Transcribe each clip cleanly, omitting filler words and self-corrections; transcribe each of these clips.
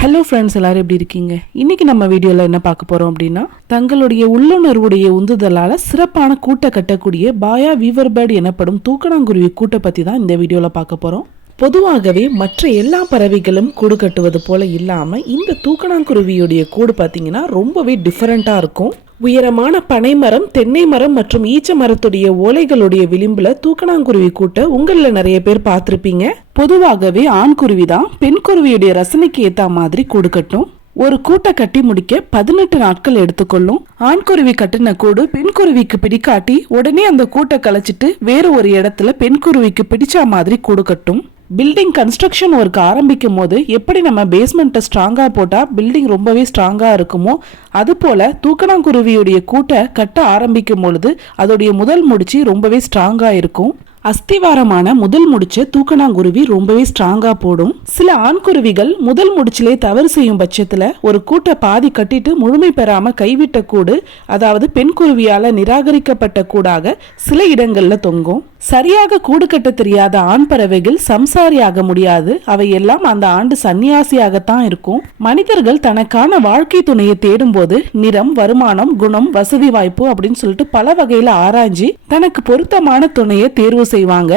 Hello friends, எல்லாரும் எப்படி இருக்கீங்க? இன்னைக்கு நம்ம வீடியோவில் என்ன பார்க்க போகிறோம் அப்படின்னா, தங்களுடைய உள்ளுணர்வுடைய உந்துதலால் சிறப்பான கூட்டை கட்டக்கூடிய பாயா வீவர் பேர்ட் எனப்படும் தூக்கணாங்குருவி கூட்டை பற்றி தான் இந்த வீடியோவில் பார்க்க போகிறோம். பொதுவாகவே மற்ற எல்லா பறவைகளும் கூடு கட்டுவது போல இல்லாமல் இந்த தூக்கணாங்குருவியுடைய கூடு பார்த்தீங்கன்னா ரொம்பவே டிஃப்ரெண்ட்டாக இருக்கும். உயரமான பனைமரம், தென்னை மரம் மற்றும் ஈச்ச மரத்துடைய ஓலைகளுடைய விளிம்புல தூக்கணாங்குருவி கூட்ட உங்களில் நிறைய பேர் பார்த்திருப்பீங்க. பொதுவாகவே ஆண் குருவி தான் பெண் குருவியுடைய ரசனைக்கு ஏத்த மாதிரி கூடு கட்டும். ஒரு கூட்டை கட்டி முடிக்க 18 நாட்கள் எடுத்துக்கொள்ளும். ஆண் குருவி கட்டின கூடு பெண் குருவிக்கு பிடிக்காட்டி உடனே அந்த கூட்டை கலைச்சிட்டு வேற ஒரு இடத்துல பெண் குருவிக்கு பிடிச்ச மாதிரி கூடு கட்டும். பில்டிங் கன்ஸ்ட்ரக்ஷன் ஒர்க் ஆரம்பிக்கும் போது எப்படி நம்ம பேஸ்மெண்ட்டை ஸ்ட்ராங்காக போட்டால் பில்டிங் ரொம்பவே ஸ்ட்ராங்காக இருக்குமோ அதுபோல் தூக்கணாங்குருவியுடைய கூட்டை கட்ட ஆரம்பிக்கும் பொழுது அதோடைய முதல் முடிச்சு ரொம்பவே ஸ்ட்ராங்காக இருக்கும். அஸ்திவாரமான முதல் முடிச்ச தூக்கணாங்குருவி ரொம்பவே ஸ்ட்ராங்கா போடும். சில ஆண்குருவிகள் முதல் முடிச்சிலே தவறு செய்யும் பட்சத்துல ஒரு கூட்டை பாதி கட்டிட்டு முழுமை பெறாம கைவிட்ட கூடு, அதாவது பெண் குருவியால நிராகரிக்கப்பட்ட கூடாக சில இடங்கள்ல தொங்கும். சரியாக கூடு கட்ட தெரியாத ஆண் பறவைகள் சம்சாரியாக முடியாது. அவை எல்லாம் அந்த ஆண்டு சன்னியாசியாகத்தான் இருக்கும். மனிதர்கள் தனக்கான வாழ்க்கை துணையை தேடும் போது நிறம், வருமானம், குணம், வசதி வாய்ப்பு அப்படின்னு சொல்லிட்டு பல வகையில ஆராய்ச்சி தனக்கு பொருத்தமான துணையை தேர்வு செய்வாங்க.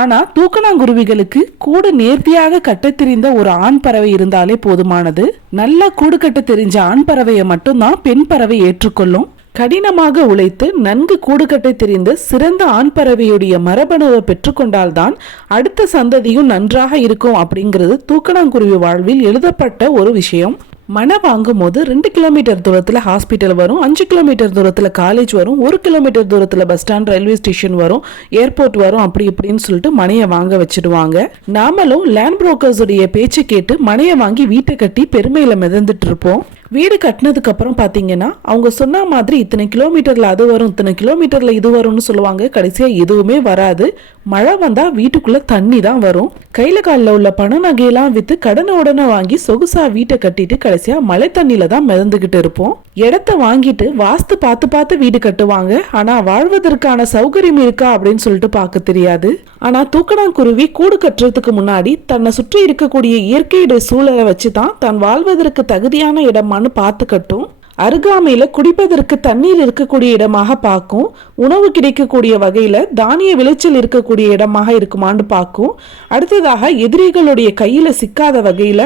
ஆனா தூக்கணாங்குருவிகளுக்கு கூடு நேர்த்தியாக கட்ட தெரிந்த ஒரு ஆண் பறவை இருந்தாலே போதுமானது. நல்லா கூடு கட்ட தெரிஞ்ச ஆண் பறவையை மட்டும்தான் பெண் பறவை ஏற்றுக்கொள்ளும். கடினமாக உழைத்து நன்கு கூடு கட்ட தெரிந்து சிறந்த ஆண் பறவையுடைய மரபணுவை பெற்றுக்கொண்டால்தான் அடுத்த சந்ததியும் நன்றாக இருக்கும் அப்படிங்கிறது தூக்கணாங்குருவி வாழ்வில் எழுதப்பட்ட ஒரு விஷயம். மனை வாங்கும் போது 2 கிலோமீட்டர் தூரத்துல ஹாஸ்பிட்டல் வரும், 5 கிலோமீட்டர் தூரத்துல காலேஜ் வரும், 1 கிலோமீட்டர் தூரத்துல பஸ் ஸ்டாண்ட், ரயில்வே ஸ்டேஷன் வரும், ஏர்போர்ட் வரும், அப்படி இப்படின்னு சொல்லிட்டு மனையை வாங்க வச்சிடுவாங்க. நாமளும் லேண்ட் புரோக்கர்ஸ் உடைய பேச்சு கேட்டு மனையை வாங்கி வீட்டை கட்டி பெருமையில மிதந்துட்டு இருப்போம். வீடு கட்டினதுக்கு அப்புறம் பாத்தீங்கன்னா அவங்க சொன்ன மாதிரி இத்தனை கிலோமீட்டர்ல அது வரும், இத்தனை கிலோமீட்டர்ல இது வரும்னு சொல்லுவாங்க. கடைசியா எதுவுமே வராது. மழை வந்தா வீட்டுக்குள்ள தண்ணி தான் வரும். கையில காலில் உள்ள பண நகையெல்லாம் வித்து கடனை உடனே வாங்கி சொகுசா வீட்டை கட்டிட்டு கடைசியா மழை தண்ணியில தான் மிதந்துகிட்டு இருப்போம். இடத்த வாங்கிட்டு வாஸ்து பார்த்து பார்த்து வீடு கட்டுவாங்க. ஆனா வாழ்வதற்கான சௌகரியம் இருக்கா அப்படின்னு சொல்லிட்டு பார்க்க தெரியாது. ஆனா தூக்கணாங்குருவி கூடு கட்டுறதுக்கு முன்னாடி தன்னை சுற்றி இருக்கக்கூடிய இயற்கையுடைய சூழலை வச்சுதான் தான் வாழ்வதற்கு தகுதியான இடமானு பார்த்து கட்டும். அருகாமையில குடிப்பதற்கு தண்ணீர் இருக்கக்கூடிய இடமாக பார்க்கும். உணவு கிடைக்கக்கூடிய வகையில தானிய விளைச்சல் இருக்கக்கூடிய இடமாக இருக்குமான்னு பார்க்கும். அடுத்ததாக எதிரிகளுடைய கையில சிக்காத வகையில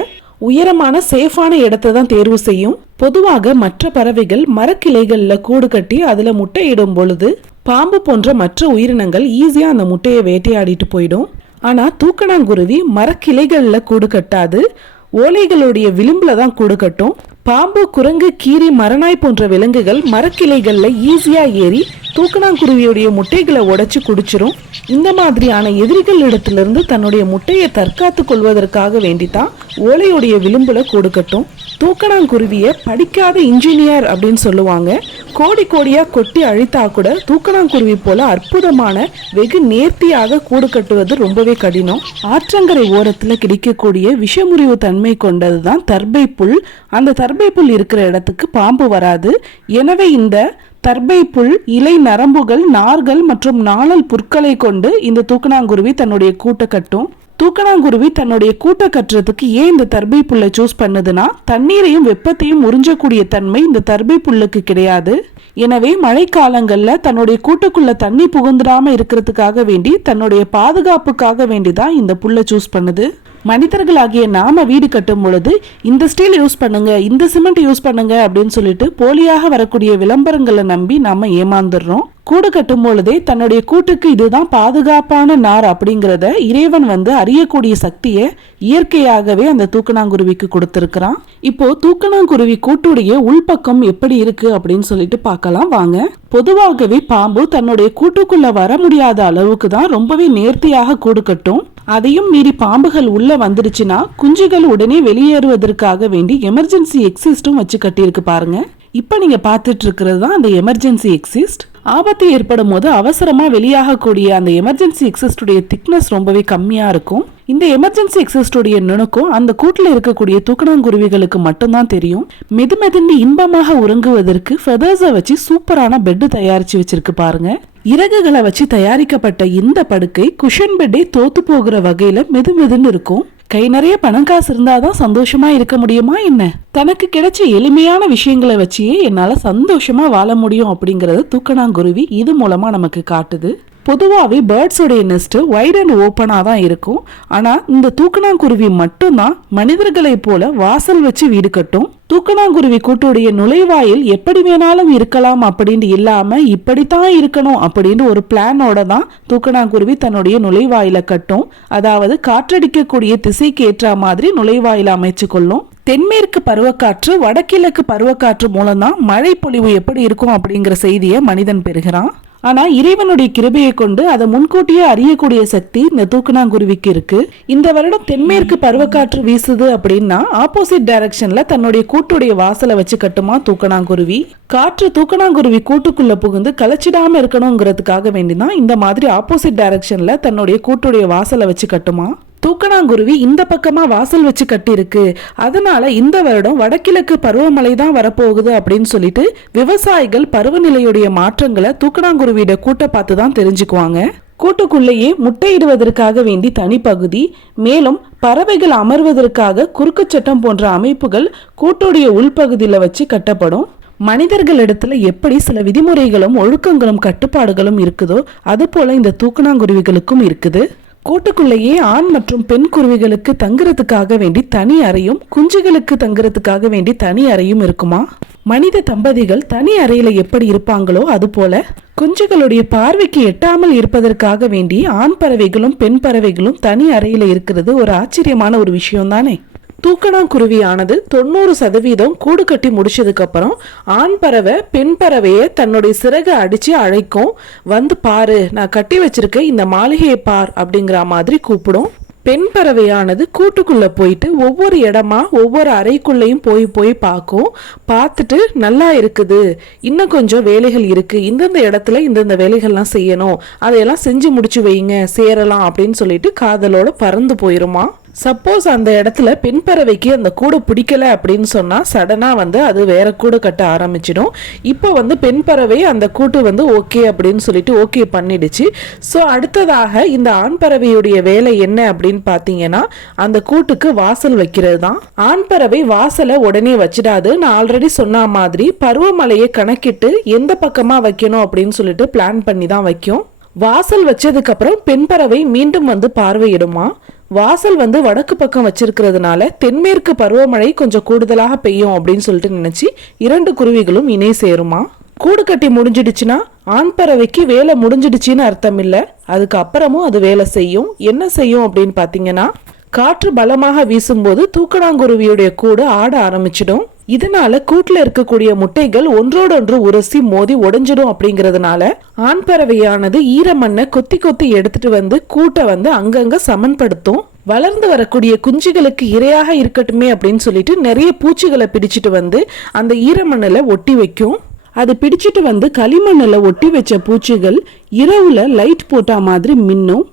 உயரமான சேஃபான இடத்தை தான் தேர்வு செய்யும். பொதுவாக மற்ற பறவைகள் மரக்கிளைகள்ல கூடு கட்டி அதுல முட்டையிடும் பொழுது பாம்பு போன்ற மற்ற உயிரினங்கள் ஈஸியா அந்த முட்டையை வேட்டையாடிட்டு போயிடும். ஆனா தூக்கணாங்குருவி மரக்கிளைகள்ல கூடு கட்டாது, ஓலைகளுடைய விளிம்புல தான் கூடு கட்டும். பாம்பு, குரங்கு, கீரி, மரநாய் போன்ற விலங்குகள் மரக்கிளைகள்ல ஈஸியா ஏறி தூக்கணாங்குருவியுடைய முட்டைகளை உடைச்சு குடிச்சிரும். இந்த மாதிரியான எதிரிகளிடத்திலிருந்து தன்னுடைய முட்டையை தற்காத்து கொள்வதற்காக வேண்டித்தான் ஓலையுடைய விளிம்புல கூடு கட்டும். தூக்கணாங்குருவிய படிக்காத இன்ஜினியர் அப்படின்னு சொல்லுவாங்க. கோடி கோடியா கொட்டி அழித்தா கூட தூக்கணாங்குருவி போல அற்புதமான வெகு நேர்த்தியாக கூடு கட்டுவது ரொம்பவே கடினம். ஆற்றங்கரை ஓரத்துல கிடைக்கக்கூடிய விஷமுறிவு தன்மை கொண்டதுதான் தர்பை புல். அந்த தர்பை புல் இருக்கிற இடத்துக்கு பாம்பு வராது. எனவே இந்த தர்பை புல், இலை, நரம்புகள், நார்கள் மற்றும் நாளல் புற்களை கொண்டு இந்த தூக்கணாங்குருவி தன்னுடைய கூட்டை கட்டும். தூக்கணாங்குருவி தன்னுடைய கூட்டை கட்டுறதுக்கு ஏன் இந்த தர்பை புல்லை சூஸ் பண்ணுதுன்னா, தண்ணீரையும் வெப்பத்தையும் உறிஞ்சக்கூடிய தன்மை இந்த தர்பை புல்லுக்கு கிடையாது. எனவே மழைக்காலங்கள்ல தன்னுடைய கூட்டுக்குள்ள தண்ணி புகுந்துடாம இருக்கிறதுக்காக வேண்டி தன்னுடைய பாதுகாப்புக்காக வேண்டிதான் இந்த புல்லை சூஸ் பண்ணுது. மனிதர்களாகிய நாம வீடு கட்டும் பொழுது இந்த ஸ்டீல் யூஸ் பண்ணுங்க, இந்த சிமெண்ட் யூஸ் பண்ணுங்க அப்படின்னு சொல்லிட்டு போலியாக வரக்கூடிய விளம்பரங்களை நம்பி நாம ஏமாந்துடுறோம். கூடு கட்டும் பொழுதே தன்னுடைய கூட்டுக்கு இதுதான் பாதுகாப்பான நார் அப்படிங்கிறத இறைவன் அறியக்கூடிய சக்தியை இயற்கையாகவே அந்த தூக்கணாங்குருவிக்கு கொடுத்திருக்கிறான். இப்போ தூக்கணாங்குருவி கூட்டுடைய உள்பக்கம் எப்படி இருக்கு அப்படின்னு சொல்லிட்டு பார்க்கலாம் வாங்க. பொதுவாகவே பாம்பு தன்னுடைய கூட்டுக்குள்ள வர முடியாத அளவுக்கு தான் ரொம்பவே நேர்த்தியாக கூடு கட்டும். அதையும் மீறி பாம்புகள் உள்ள வந்துருச்சுன்னா குஞ்சுகள் உடனே வெளியேறுவதற்காக வேண்டி எமர்ஜென்சி எக்ஸிஸ்டும் வச்சு கட்டியிருக்கு பாருங்க. இப்ப நீங்க பார்த்துட்டு இருக்கிறது தான் அந்த எமர்ஜென்சி எக்ஸிஸ்ட். ஆபத்து ஏற்படும் போது அவசரமா வெளியாகக்கூடிய அந்த எமர்ஜென்சி எக்ஸிஸ்டுடைய திக்னஸ் ரொம்பவே கம்மியா இருக்கும். இந்த எமர்ஜென்சி எக்ஸிஸ்டுடைய நுணுக்கம் அந்த கூட்டில் இருக்கக்கூடிய தூக்கணாங்குருவிகளுக்கு மட்டும்தான் தெரியும். மெதுமெதுன்னு இன்பமாக உறங்குவதற்கு ஃபெதர்ஸை வச்சு சூப்பரான பெட் தயாரிச்சு வச்சிருக்கு பாருங்க. இறகுகளை வச்சு தயாரிக்கப்பட்ட இந்த படுக்கை குஷன் பெட்டே தோத்து போகிற வகையில மெதுமெதுன்னு இருக்கும். கை நிறைய பணம் காசு இருந்தாதான் சந்தோஷமா இருக்க முடியுமா என்ன? தனக்கு கிடைச்ச எளிமையான விஷயங்களை வச்சே என்னால சந்தோஷமா வாழ முடியும் அப்படிங்கறது தூக்கணாங்குருவி இது மூலமா நமக்கு காட்டுது. பொதுவாகவே பேர்ட்ஸோடைய நெஸ்ட் வைட் அண்ட் ஓப்பனாக தான் இருக்கும். ஆனால் இந்த தூக்கணாங்குருவி மட்டும்தான் மனிதர்களை போல வாசல் வச்சு வீடு கட்டும். தூக்கணாங்குருவி கூட்டுடைய நுழைவாயில் எப்படி வேணாலும் இருக்கலாம் அப்படின்னு இல்லாம இப்படித்தான் இருக்கணும் அப்படின்னு ஒரு பிளானோட தான் தூக்கணாங்குருவி தன்னுடைய நுழைவாயில கட்டும். அதாவது காற்றடிக்கக்கூடிய திசைக்கு ஏற்ற மாதிரி நுழைவாயில அமைச்சு கொள்ளும். தென்மேற்கு பருவக்காற்று வடகிழக்கு பருவக்காற்று மூலம்தான் மழை பொழிவு எப்படி இருக்கும் அப்படிங்கிற செய்தியை மனிதன் பெறுகிறான். ஆனா இறைவனுடைய கிருபையை கொண்டு அதை முன்கூட்டியே அறியக்கூடிய சக்தி இந்த தூக்கணாங்குருவிக்கு இருக்கு. இந்த வருடம் தென்மேற்கு பருவக்காற்று வீசுது அப்படின்னா ஆப்போசிட் டைரக்ஷன்ல தன்னுடைய கூட்டுடைய வாசலை வச்சு கட்டுமா தூக்கணாங்குருவி. காற்று தூக்கணாங்குருவி கூட்டுக்குள்ள புகுந்து கலைச்சிடாம இருக்கணுங்கிறதுக்காக வேண்டிதான் இந்த மாதிரி ஆப்போசிட் டைரக்ஷன்ல தன்னுடைய கூட்டுடைய வாசலை வச்சு கட்டுமா. தூக்கணாங்குருவி இந்த பக்கமா வாசல் வச்சு கட்டி இருக்கு, அதனால இந்த வருடம் வடகிழக்கு பருவமழை தான் வரப்போகுது அப்படின்னு சொல்லிட்டு விவசாயிகள் பருவநிலையுடைய மாற்றங்களை தூக்கணாங்குருவியோட கூட்டை பார்த்து தான் தெரிஞ்சுக்குவாங்க. கூட்டுக்குள்ளேயே முட்டையிடுவதற்காக வேண்டி தனி பகுதி, மேலும் பறவைகள் அமர்வதற்காக குறுக்கு சட்டம் போன்ற அமைப்புகள் கூட்டுடைய உள்பகுதியில வச்சு கட்டப்படும். மனிதர்களிடத்துல எப்படி சில விதிமுறைகளும் ஒழுக்கங்களும் கட்டுப்பாடுகளும் இருக்குதோ அது போல இந்த தூக்கணாங்குருவிகளுக்கும் இருக்குது. கூட்டுக்குள்ளேயே ஆண் மற்றும் பெண் குருவிகளுக்கு தங்குறதுக்காக வேண்டி தனி அறையும் குஞ்சுகளுக்கு தங்குறதுக்காக வேண்டி தனி அறையும் இருக்குமா. மனித தம்பதிகள் தனி அறையில எப்படி இருப்பாங்களோ அது போல குஞ்சுகளுடைய பார்வைக்கு எட்டாமல் இருப்பதற்காக வேண்டி ஆண் பறவைகளும் பெண் பறவைகளும் தனி அறையில இருக்கிறது ஒரு ஆச்சரியமான ஒரு விஷயம் தானே. தூக்கணாங்குருவியானது 90% கூடு கட்டி முடிச்சதுக்கு அப்புறம் ஆண் பறவை பெண் பறவைய தன்னுடைய சிறகை அடிச்சு அழைக்கும். வந்து பாரு, நான் கட்டி வச்சிருக்க இந்த மாளிகையை பார் அப்படிங்கிற மாதிரி கூப்பிடும். பெண் பறவையானது கூட்டுக்குள்ள போயிட்டு ஒவ்வொரு இடமா ஒவ்வொரு அறைக்குள்ளையும் போய் பார்க்கும். பார்த்துட்டு நல்லா இருக்குது, இன்னும் கொஞ்சம் வேலைகள் இருக்கு, இந்தந்த இடத்துல இந்தந்த வேலைகள்லாம் செய்யணும், அதையெல்லாம் செஞ்சு முடிச்சு வைங்க சேரலாம் அப்படின்னு சொல்லிட்டு காதலோட பறந்து போயிருமா. சப்போஸ் அந்த இடத்துல பெண் பறவைக்கு அந்த கூடை பிடிக்கல அப்படின்னு சொன்னா சடனா அது வேற கூடை கட்ட ஆரம்பிச்சிடும். இப்போ பெண் பறவை அந்த கூட்டு ஓகே அப்படின்னு சொல்லிட்டு ஓகே பண்ணிடுச்சு. ஸோ அடுத்ததாக இந்த ஆண் பறவையுடைய வேலை என்ன அப்படின்னு பார்த்தீங்கன்னா அந்த கூட்டுக்கு வாசல் வைக்கிறது தான். ஆண் பறவை வாசலை உடனே வச்சிடாது. நான் ஆல்ரெடி சொன்ன மாதிரி பருவமழையை கணக்கிட்டு எந்த பக்கமா வைக்கணும் அப்படின்னு சொல்லிட்டு பிளான் பண்ணி தான் வைக்கும். வாசல் வச்சதுக்கு அப்புறம் பெண் பறவை மீண்டும் பார்வையிடுமா. வாசல் வடக்கு பக்கம் வச்சிருக்கிறதுனால தென்மேற்கு பருவமழை கொஞ்சம் கூடுதலாக பெய்யும் அப்படின்னு சொல்லிட்டு நினைச்சு 2 குருவிகளும் இணை சேருமா. கூடு கட்டி முடிஞ்சிடுச்சுன்னா ஆண் பறவைக்கு வேலை முடிஞ்சிடுச்சின்னு அர்த்தம் இல்லை, அதுக்கு அப்புறமும் அது வேலை செய்யும். என்ன செய்யும் அப்படின்னு பாத்தீங்கன்னா காற்று பலமாக வீசும்போது தூக்கணாங்குருவியுடைய கூடு ஆட ஆரம்பிச்சிடும். இதனால கூட்டுல இருக்கக்கூடிய முட்டைகள் ஒன்றோடொன்று உரசி மோதி உடைஞ்சிடும். அப்படிங்கறதுனால ஆண் பறவையானது ஈரமண்ணை கொத்தி கொத்தி எடுத்துட்டு கூட்டை அங்கங்க சமன்படுத்தும். வளர்ந்து வரக்கூடிய குஞ்சுகளுக்கு இரையாக இருக்கட்டுமே அப்படின்னு சொல்லிட்டு நிறைய பூச்சிகளை பிடிச்சிட்டு அந்த ஈரமண்ணில ஒட்டி வைக்கும். அது பிடிச்சிட்டு களிமண்ணில் ஒட்டி வச்ச பூச்சிகள் இரவுல லைட் போட்டா மாதிரி மின்னும்.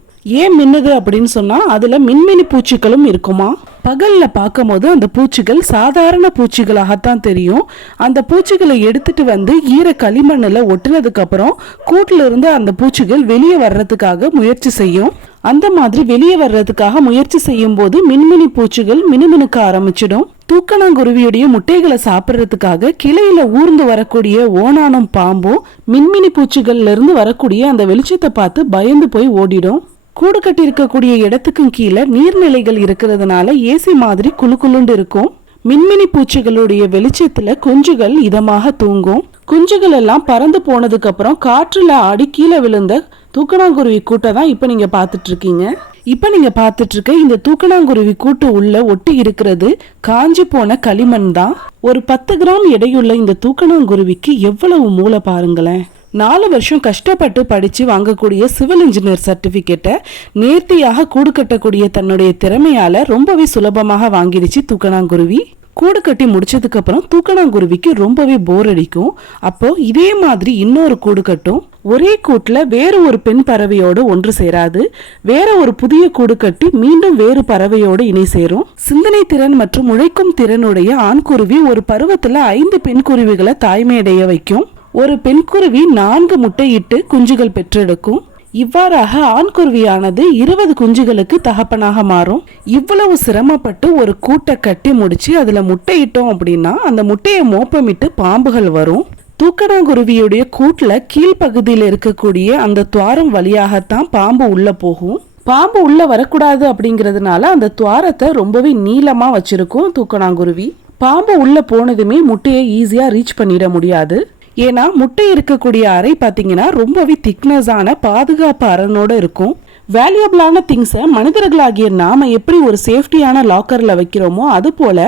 ஏன் மின்னுது அப்படின்னு சொன்னா அதுல மின்மினி பூச்சிகளும் இருக்குமா. பகல்ல பார்க்கும் போது அந்த பூச்சிகள் சாதாரண பூச்சிகளாகத்தான் தெரியும். அந்த பூச்சிகளை எடுத்துட்டு ஈர களிமண்ணில் ஒட்டினதுக்கு அப்புறம் கூட்டுல இருந்து அந்த பூச்சிகள் வெளியே வர்றதுக்காக முயற்சி செய்யும். அந்த மாதிரி வெளியே வர்றதுக்காக முயற்சி செய்யும் போது மின்மினி பூச்சிகள் மினுமினுக்க ஆரம்பிச்சிடும். தூக்கணாங்குருவியுடைய முட்டைகளை சாப்பிட்றதுக்காக கிளையில ஊர்ந்து வரக்கூடிய ஓணானும் பாம்பும் மின்மினி பூச்சிகள்ல இருந்து வரக்கூடிய அந்த வெளிச்சத்தை பார்த்து பயந்து போய் ஓடிடும். கூடு கட்டி இருக்கக்கூடிய இடத்துக்கும் கீழே நீர்நிலைகள் இருக்கிறதுனால ஏசி மாதிரி குளுக்குளுண்டு இருக்கும். மின்மினி பூச்சிகளுடைய வெளிச்சத்துல குஞ்சுகள் இதமாக தூங்கும். குஞ்சுகள் எல்லாம் பறந்து போனதுக்கு அப்புறம் காற்றுல ஆடி கீழே விழுந்த தூக்கணாங்குருவி கூட்டை தான் இப்ப நீங்க பாத்துட்டு இருக்கீங்க. இப்ப நீங்க பாத்துட்டு இருக்க இந்த தூக்கணாங்குருவி கூட்டு உள்ள ஒட்டி இருக்கிறது காஞ்சி போன களிமண் தான். ஒரு 10 கிராம் எடையுள்ள இந்த தூக்கணாங்குருவிக்கு எவ்வளவு மூளை பாருங்களேன். 4 வருஷம் கஷ்டப்பட்டு படிச்சு வாங்கக்கூடிய சிவில் இன்ஜினியர் சர்டிபிகேட்டை நேர்த்தியாக கூடு கட்டக்கூடிய தன்னுடைய திறமையால ரொம்பவே சுலபமாக வாங்கிடுச்சு தூக்கணாங்குருவி. கூடு கட்டி முடிச்சதுக்கு அப்புறம் தூக்கணாங்குருவிக்கு ரொம்பவே போர் அடிக்கும். அப்போ இதே மாதிரி இன்னொரு கூடு கட்டும். ஒரே கூட்டுல வேற ஒரு பெண் பறவையோடு ஒன்று சேராது. வேற ஒரு புதிய கூடு கட்டி மீண்டும் வேறு பறவையோடு இணை சேரும். சிந்தனை திறன் மற்றும் உழைக்கும் திறனுடைய ஆண்குருவி ஒரு பருவத்துல 5 பெண் குருவிகளை தாய்மையடைய வைக்கும். ஒரு பெண் குருவி 4 முட்டையிட்டு குஞ்சுகள் பெற்றெடுக்கும். இவ்வாறாக ஆண்குருவியானது 20 குஞ்சுகளுக்கு தகப்பனாக மாறும். இவ்வளவு சிரமப்பட்டு ஒரு கூட்டை கட்டி முடிச்சு அதுல முட்டையிட்டோம் அப்படின்னா அந்த முட்டையை மோப்பமிட்டு பாம்புகள் வரும். தூக்கணாங்குருவியுடைய கூட்டுல கீழ்ப்பகுதியில் இருக்கக்கூடிய அந்த துவாரம் வழியாகத்தான் பாம்பு உள்ள போகும். பாம்பு உள்ள வரக்கூடாது அப்படிங்கிறதுனால அந்த துவாரத்தை ரொம்பவே நீளமா வச்சிருக்கும் தூக்கணாங்குருவி. பாம்பு உள்ள போனதுமே முட்டையை ஈஸியா ரீச் பண்ணிட முடியாது. ஏன்னா முட்டை இருக்கக்கூடிய அறை பாத்தீங்கன்னா ரொம்பவே திக்னஸான பாதுகாப்பு அரணோட இருக்கும். வேல்யூபிளான திங்ஸை மனிதர்களாகிய நாம எப்படி ஒரு சேஃப்டியான லாக்கர்ல வைக்கிறோமோ அது போல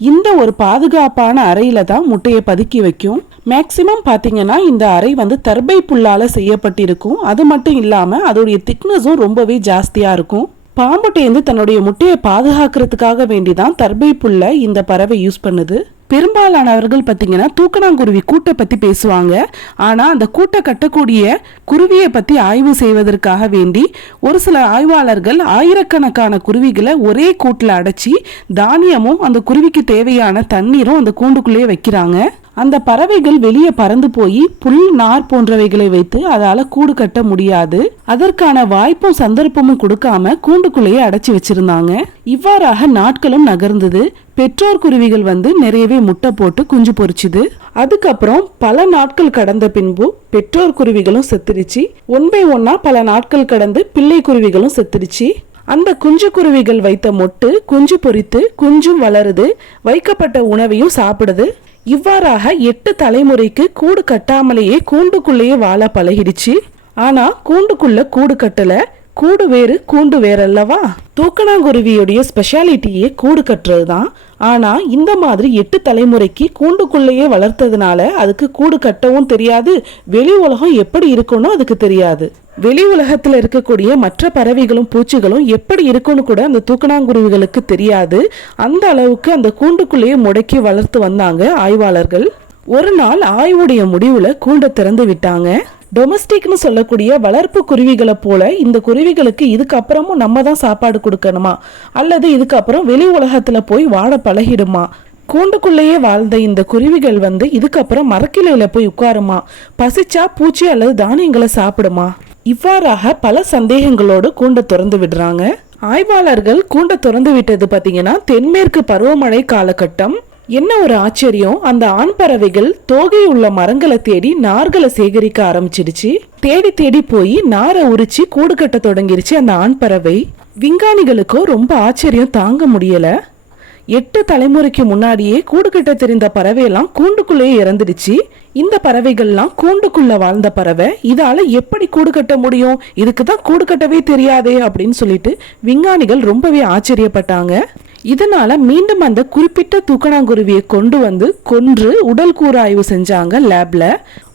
இந்த ஒரு பாதுகாப்பான அறையில தான் முட்டையை பதுக்கி வைக்கும். மேக்சிமம் பாத்தீங்கன்னா இந்த அறை தர்பை புல்லால செய்யப்பட்டிருக்கும். அது மட்டும் இல்லாம அதோடைய திக்னஸும் ரொம்பவே ஜாஸ்தியா இருக்கும். பாம்புட்டேந்து தன்னுடைய முட்டையை பாதுகாக்கிறதுக்காக வேண்டிதான் தர்பை புல்ல இந்த பறவை யூஸ் பண்ணுது. பெரும்பாலானவர்கள் பார்த்தீங்கன்னா தூக்கணாங்குருவி கூட்டை பற்றி பேசுவாங்க. ஆனால் அந்த கூட்டை கட்டக்கூடிய குருவியை பற்றி ஆய்வு செய்வதற்காக வேண்டி ஒரு சில ஆய்வாளர்கள் ஆயிரக்கணக்கான குருவிகளை ஒரே கூட்டில் அடைச்சி தானியமும் அந்த குருவிக்கு தேவையான தண்ணீரும் அந்த கூண்டுக்குள்ளேயே வைக்கிறாங்க. அந்த பறவைகள் வெளியே பறந்து போய் புல் நார் போன்றவைகளை வைத்து அதால கூடு கட்ட முடியாது. அதற்கான வாய்ப்பும் சந்தர்ப்பமும் கொடுக்காம கூண்டுக்குள்ளேயே அடைச்சி வச்சிருந்தாங்க. இவ்வாறாக நாட்களும் நகர்ந்தது. பெற்றோர் குருவிகள் நிறையவே முட்டை போட்டு குஞ்சு பொரிச்சுது. அதுக்கப்புறம் பல நாட்கள் கடந்த பின்பு பெற்றோர் குருவிகளும் செத்துருச்சு. ஒன் பை ஒன்னா பல நாட்கள் கடந்து பிள்ளை குருவிகளும் செத்துருச்சு. அந்த குஞ்சு குருவிகள் வைத்த மொட்டு குஞ்சு பொரித்து குஞ்சும் வளருது. வைக்கப்பட்ட உணவையும் சாப்பிடுது. இவ்வாறாக 8 தலைமுறைக்கு கூடு கட்டாமலேயே கூண்டுக்குள்ளேயே வாழ பழகிடுச்சு. ஆனா கூண்டுக்குள்ள கூடு கட்டல. கூடு வேறு கூண்டு வேறல்லவா. தூக்கணாங்குருவியுடைய ஸ்பெஷாலிட்டியே கூடு கட்டுறது தான். ஆனா இந்த மாதிரி 8 தலைமுறைக்கு கூண்டுக்குள்ளேயே வளர்த்ததுனால அதுக்கு கூடு கட்டவும் தெரியாது, வெளி உலகம் எப்படி இருக்கணும் அதுக்கு தெரியாது. வெளி உலகத்துல இருக்கக்கூடிய மற்ற பறவைகளும் பூச்சிகளும் எப்படி இருக்குன்னு கூட அந்த தூக்கணாங்குருவிகளுக்கு தெரியாது. அந்த அளவுக்கு அந்த கூண்டுக்குள்ளேயே முடக்கி வளர்த்து வந்தாங்க ஆய்வாளர்கள். ஒரு நாள் ஆய்வுடைய முடிவுல கூண்டை திறந்து விட்டாங்க. டொமஸ்டிக்னு சொல்லக்கூடிய வளர்ப்பு குருவிகளை போல இந்த குருவிகளுக்கு இதுக்கப்புறமும் நம்ம தான் சாப்பாடு கொடுக்கணுமா, அல்லது இதுக்கப்புறம் வெளி உலகத்துல போய் வாழ பழகிடுமா? கூண்டுக்குள்ளேயே வாழ்ந்த இந்த குருவிகள் இதுக்கப்புறம் மரக்கிளையில போய் உட்காருமா? பசிச்சா பூச்சி அல்லது தானியங்களை சாப்பிடுமா? இவ்வாறாக பல சந்தேகங்களோடு கூண்டை திறந்து விடுறாங்க. ஆய்வாளர்கள் கூண்டை திறந்து விட்டது பாத்தீங்கன்னா தென்மேற்கு பருவமழை காலகட்டம். என்ன ஒரு ஆச்சரியம், அந்த ஆண் பறவைகள் தோகை உள்ள மரங்களை தேடி நார்களை சேகரிக்க ஆரம்பிச்சிடுச்சு. தேடி தேடி போய் நாரை உரிச்சு கூடு கட்ட தொடங்கிருச்சு அந்த ஆண் பறவை. விஞ்ஞானிகளுக்கோ ரொம்ப ஆச்சரியம் தாங்க முடியல. 8 தலைமுறைக்கு முன்னாடியே கூடு கட்ட தெரிந்த பறவையெல்லாம் கூண்டுக்குள்ளேயே இறந்துடுச்சு. இந்த பறவைகள்லாம் கூண்டுக்குள்ள வாழ்ந்த பறவை, இதால எப்படி கூடு கட்ட முடியும்? இதுக்குதான் கூடு கட்டவே தெரியாதே அப்படின்னு சொல்லிட்டு விஞ்ஞானிகள் ரொம்பவே ஆச்சரியப்பட்டாங்க. இதனால மீண்டும் அந்த குறிப்பிட்ட தூக்கணாங்குருவியை கொன்று உடல் கூராய்வு செஞ்சாங்க லேப்ல.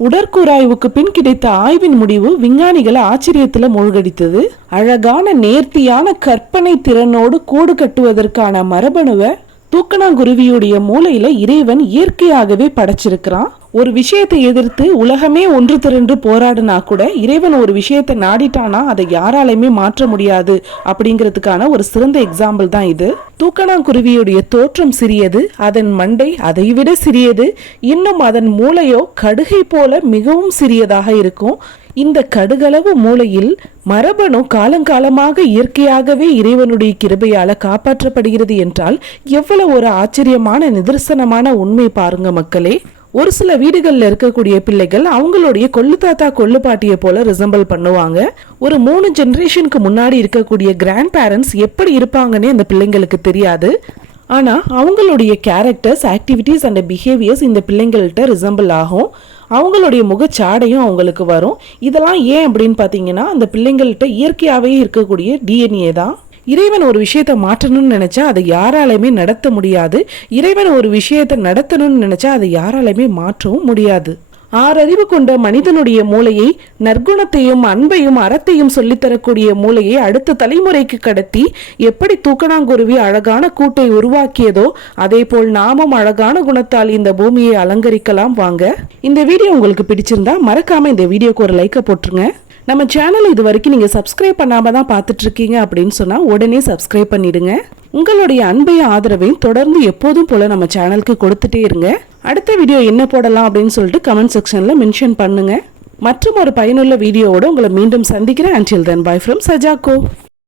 உடற்கூராய்வுக்கு பின் கிடைத்த ஆய்வின் முடிவு விஞ்ஞானிகளை ஆச்சரியத்துல மூழ்கடித்தது. அழகான நேர்த்தியான கற்பனை திறனோடு கூடு கட்டுவதற்கான மரபணுவை தூக்கணாங்குருவியுடைய மூளையில இறைவன் இயற்கையாகவே படைச்சிருக்கிறான். ஒரு விஷயத்தை எதிர்த்து உலகமே ஒன்று திரண்டு போராடினா கூட இறைவன் ஒரு விஷயத்தை நாடிட்டானா அதை யாராலையுமே மாற்ற முடியாது அப்படிங்கிறதுக்கான ஒரு சிறந்த எக்ஸாம்பிள் தான் இது. தூக்கணாங்குருவியுடைய தோற்றம் சிறியது, அதன் மண்டை அதைவிட சிறியது, இன்னும் அதன் மூளையோ கடுகை போல மிகவும் சிறியதாக இருக்கும். இந்த கடுகளவு மூளையில் மரபணு காலங்காலமாக இயற்கையாகவே இறைவனுடைய கிருபையால காப்பாற்றப்படுகிறது என்றால் எவ்வளவு ஒரு ஆச்சரியமான நிதர்சனமான உண்மை பாருங்க மக்களே. ஒரு சில வீடுகள்ல இருக்கக்கூடிய பிள்ளைகள் அவங்களுடைய கொள்ளு தாத்தா கொள்ளு பாட்டியை போல ரிசம்பிள் பண்ணுவாங்க. ஒரு 3 ஜெனரேஷனுக்கு முன்னாடி இருக்கக்கூடிய கிராண்ட் பேரண்ட்ஸ் எப்படி இருப்பாங்கன்னே அந்த பிள்ளைங்களுக்கு தெரியாது. ஆனா அவங்களுடைய கேரக்டர்ஸ், ஆக்டிவிட்டிஸ் அண்ட் பிஹேவியர்ஸ் இந்த பிள்ளைங்கள்ட்ட ரிசம்பிள் ஆகும். அவங்களுடைய முகச்சாடையும் அவங்களுக்கு வரும். இதெல்லாம் ஏன் அப்படின்னு பார்த்தீங்கன்னா அந்த பிள்ளைங்கள்ட்ட இயற்கையாகவே இருக்கக்கூடிய டிஎன்ஏ தான். இறைவன் ஒரு விஷயத்தை மாற்றணும்னு நினைச்சா அதை யாராலையுமே நடத்த முடியாது. இறைவன் ஒரு விஷயத்தை நடத்தணும்னு நினைச்சா அதை யாராலையுமே மாற்றவும் முடியாது. 6 அறிவு கொண்ட மனிதனுடைய மூளையை, நற்குணத்தையும் அன்பையும் அறத்தையும் சொல்லித்தரக்கூடிய மூளையை அடுத்த தலைமுறைக்கு கடத்தி எப்படி தூக்கணாங்குருவி அழகான கூட்டை உருவாக்கியதோ அதே போல் நாமும் அழகான குணத்தால் இந்த பூமியை அலங்கரிக்கலாம் வாங்க. இந்த வீடியோ உங்களுக்கு பிடிச்சிருந்தா மறக்காம இந்த வீடியோக்கு ஒரு லைக்கை போட்டுருங்க. நம்ம சேனல் இது வரைக்கும் நீங்க சப்ஸ்கிரைப் பண்ணாம தான் பார்த்துட்டு இருக்கீங்க அப்படின்னு சொன்னா உடனே சப்ஸ்கிரைப் பண்ணிடுங்க. உங்களுடைய அன்பையும் ஆதரவையும் தொடர்ந்து எப்போதும் போல நம்ம சேனலுக்கு கொடுத்துட்டே இருங்க. அடுத்த வீடியோ என்ன போடலாம் அப்படின்னு சொல்லிட்டு கமெண்ட் செக்ஷன்ல மென்ஷன் பண்ணுங்க. மற்றும் ஒரு பயனுள்ள வீடியோவோட உங்களை மீண்டும் சந்திக்கிறேன். until then bye from சஜாக்கோ.